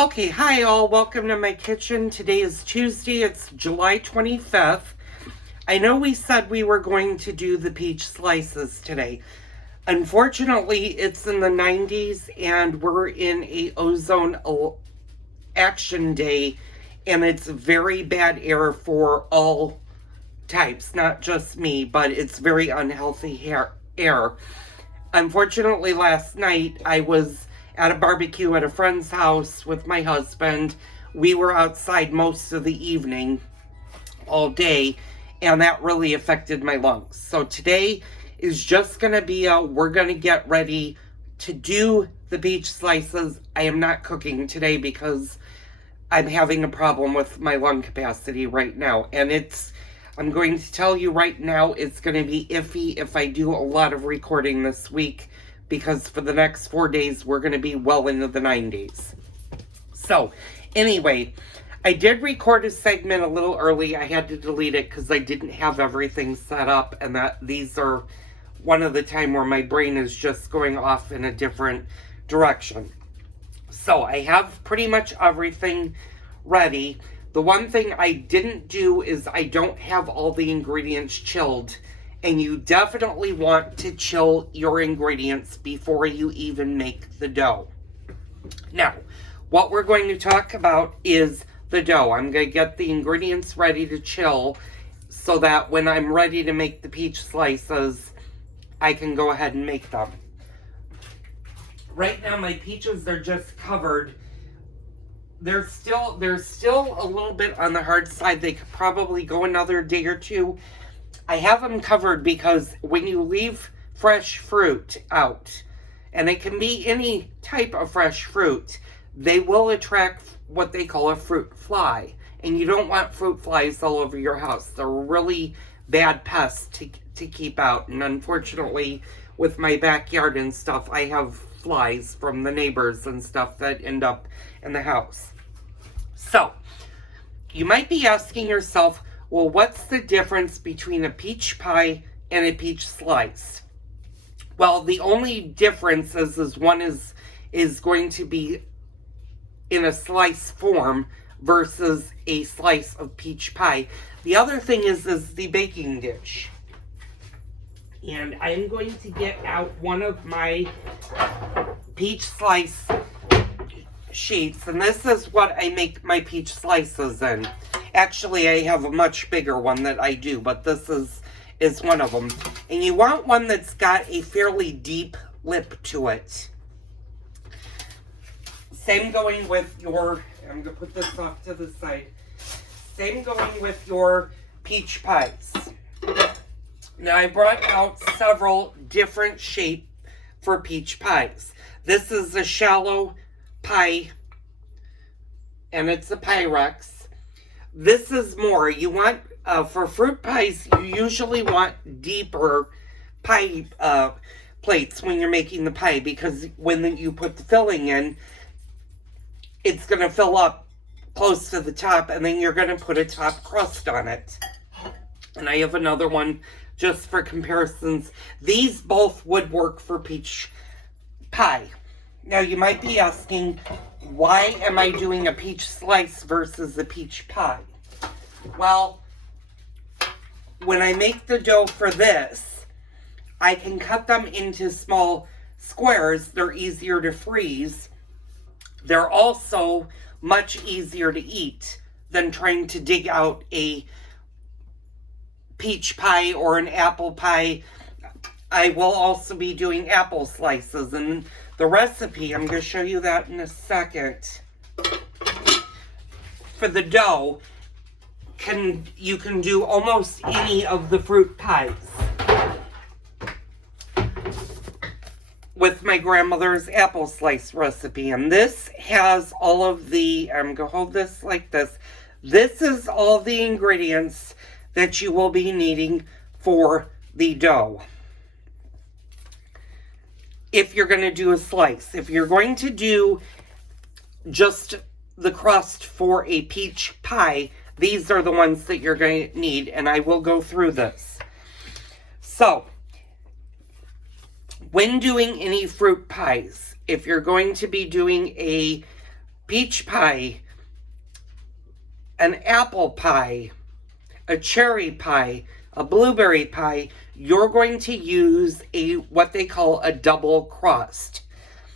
Okay, hi all, welcome to my kitchen. Today is Tuesday, it's July 25th. I know we said we were going to do the peach slices today. Unfortunately, it's in the 90s and we're in a ozone action day, and it's very bad air for all types, not just me, but it's very unhealthy air. Unfortunately, last night I was at a barbecue at a friend's house with my husband. We were outside most of the evening, all day, and that really affected my lungs. So today is just going to be we're going to get ready to do the peach slices. I am not cooking today because I'm having a problem with my lung capacity right now. And I'm going to tell you right now, it's going to be iffy if I do a lot of recording this week, because for the next 4 days, we're going to be well into the 90s. So, anyway, I did record a segment a little early. I had to delete it because I didn't have everything set up, and these are one of the time where my brain is just going off in a different direction. So, I have pretty much everything ready. The one thing I didn't do is I don't have all the ingredients chilled. And you definitely want to chill your ingredients before you even make the dough. Now, what we're going to talk about is the dough. I'm going to get the ingredients ready to chill so that when I'm ready to make the peach slices, I can go ahead and make them. Right now, my peaches are just covered. They're still a little bit on the hard side. They could probably go another day or two. I have them covered because when you leave fresh fruit out, and it can be any type of fresh fruit, they will attract what they call a fruit fly. And you don't want fruit flies all over your house. They're really bad pests to keep out. And unfortunately, with my backyard and stuff, I have flies from the neighbors and stuff that end up in the house. So, you might be asking yourself, well, what's the difference between a peach pie and a peach slice? Well, the only difference is one is going to be in a slice form versus a slice of peach pie. The other thing is the baking dish. And I'm going to get out one of my peach slice sheets, and this is what I make my peach slices in. Actually, I have a much bigger one that I do, but this is one of them. And you want one that's got a fairly deep lip to it. Same going with your, I'm going to put this off to the side. Same going with your peach pies. Now, I brought out several different shapes for peach pies. This is a shallow pie, and it's a Pyrex. This is more, you want, for fruit pies, you usually want deeper pie plates when you're making the pie, because when you put the filling in, it's going to fill up close to the top, and then you're going to put a top crust on it. And I have another one just for comparisons. These both would work for peach pie. Now, you might be asking, why am I doing a peach slice versus a peach pie? Well, when I make the dough for this, I can cut them into small squares. They're easier to freeze. They're also much easier to eat than trying to dig out a peach pie or an apple pie. I will also be doing apple slices, and the recipe, I'm going to show you that in a second. For the dough, you can do almost any of the fruit pies. With my grandmother's apple slice recipe, and this has all of the, I'm going to hold this like this. This is all the ingredients that you will be needing for the dough. If you're going to do a slice. If you're going to do just the crust for a peach pie, these are the ones that you're going to need, and I will go through this. So, when doing any fruit pies, if you're going to be doing a peach pie, an apple pie, a cherry pie, a blueberry pie, you're going to use what they call a double crust.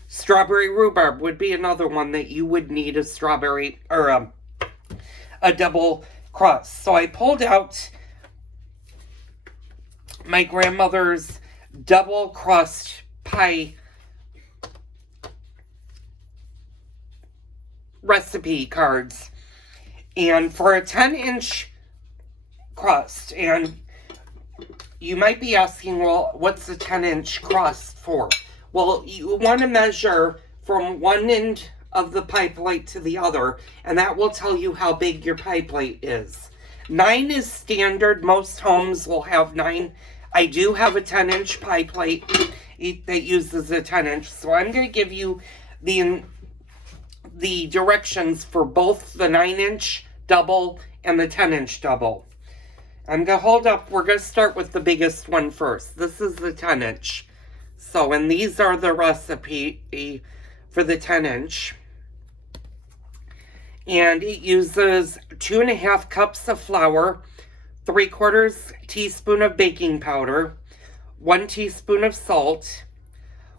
Strawberry rhubarb would be another one that you would need a strawberry or a double crust. So I pulled out my grandmother's double crust pie recipe cards. And for a 10-inch crust, and you might be asking, well, what's a 10-inch crust for? Well, you want to measure from one end of the pie plate to the other, and that will tell you how big your pie plate is. 9 is standard. Most homes will have 9. I do have a 10-inch pie plate that uses a 10-inch, so I'm going to give you the directions for both the 9-inch double and the 10-inch double. I'm going to hold up. We're going to start with the biggest one first. This is the 10-inch. So, and these are the recipe for the 10-inch. And it uses 2.5 cups of flour, 3/4 teaspoon of baking powder, 1 teaspoon of salt,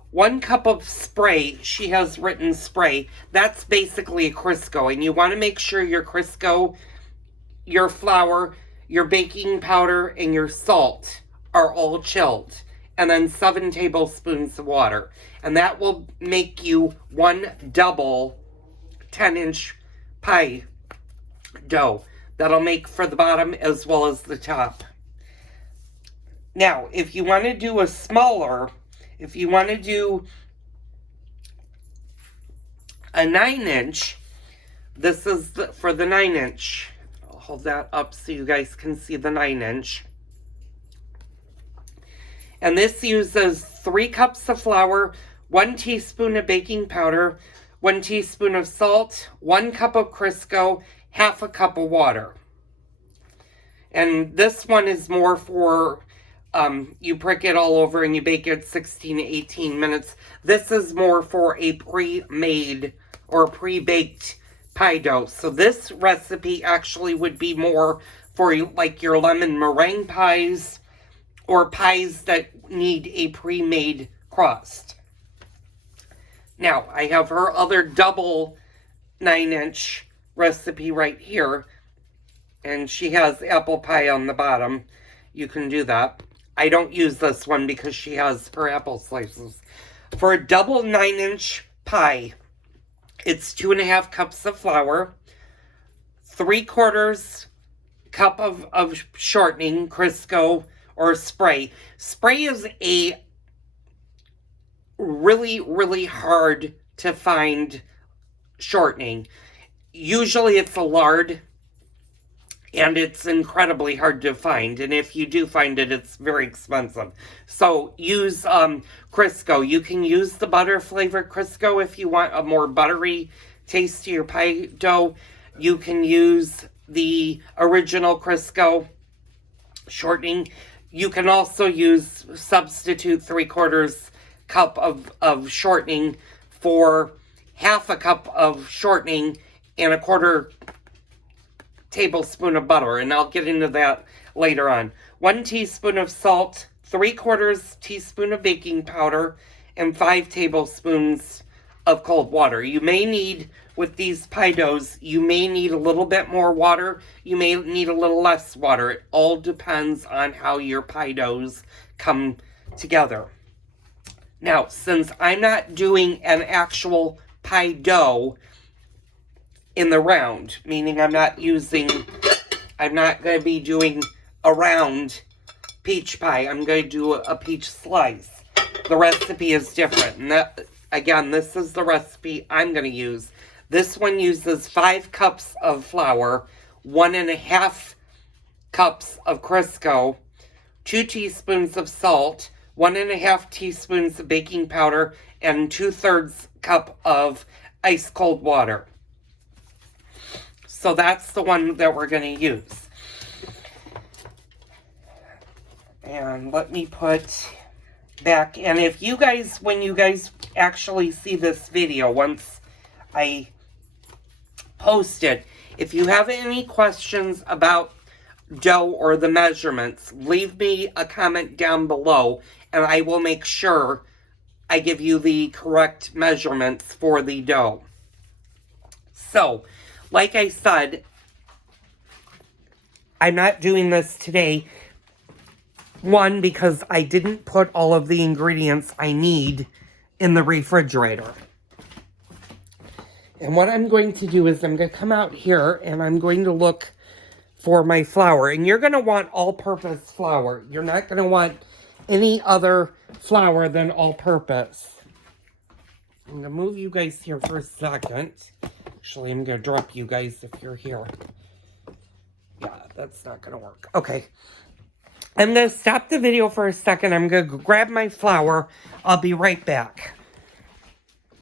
1 cup of spray. She has written spray. That's basically a Crisco. And you want to make sure your Crisco, your flour, your baking powder, and your salt are all chilled. And then 7 tablespoons of water. And that will make you 1 double 10-inch pie dough. That'll make for the bottom as well as the top. Now, if you want to do a smaller, if you want to do a 9-inch, this is for the 9-inch. I'll hold that up so you guys can see the 9-inch. And this uses 3 cups of flour, 1 teaspoon of baking powder, 1 teaspoon of salt, 1 cup of Crisco, half a cup of water. And this one is more for, you prick it all over and you bake it 16 to 18 minutes. This is more for a pre-made or pre-baked pie dough. So this recipe actually would be more for like your lemon meringue pies or pies that need a pre-made crust. Now, I have her other double 9-inch recipe right here, and she has apple pie on the bottom. You can do that. I don't use this one because she has her apple slices. For a double 9-inch pie, it's 2.5 cups of flour, 3/4 cup of shortening, Crisco or spray. Spray is a really, really hard to find shortening. Usually it's a lard, and it's incredibly hard to find. And if you do find it, it's very expensive. So use Crisco. You can use the butter flavored Crisco if you want a more buttery taste to your pie dough. You can use the original Crisco shortening. You can also substitute 3/4 cup of shortening for half a cup of shortening and a 1/4 tablespoon of butter, and I'll get into that later on. 1 teaspoon of salt, 3/4 teaspoon of baking powder, and 5 tablespoons of cold water. You may need, with these pie doughs, you may need a little bit more water. You may need a little less water. It all depends on how your pie doughs come together. Now, since I'm not doing an actual pie dough in the round, meaning I'm not going to be doing a round peach pie. I'm going to do a peach slice. The recipe is different. And that, again, this is the recipe I'm going to use. This one uses 5 cups of flour, 1.5 cups of Crisco, 2 teaspoons of salt, 1.5 teaspoons of baking powder, and 2/3 cup of ice cold water. So that's the one that we're going to use. And let me put back, and if you guys, when you guys actually see this video, once I posted. If you have any questions about dough or the measurements, leave me a comment down below and I will make sure I give you the correct measurements for the dough. So, like I said, I'm not doing this today. One, because I didn't put all of the ingredients I need in the refrigerator. And what I'm going to do is I'm going to come out here and I'm going to look for my flour. And you're going to want all-purpose flour. You're not going to want any other flour than all-purpose. I'm going to move you guys here for a second. Actually, I'm going to drop you guys if you're here. Yeah, that's not going to work. Okay. I'm going to stop the video for a second. I'm going to grab my flour. I'll be right back.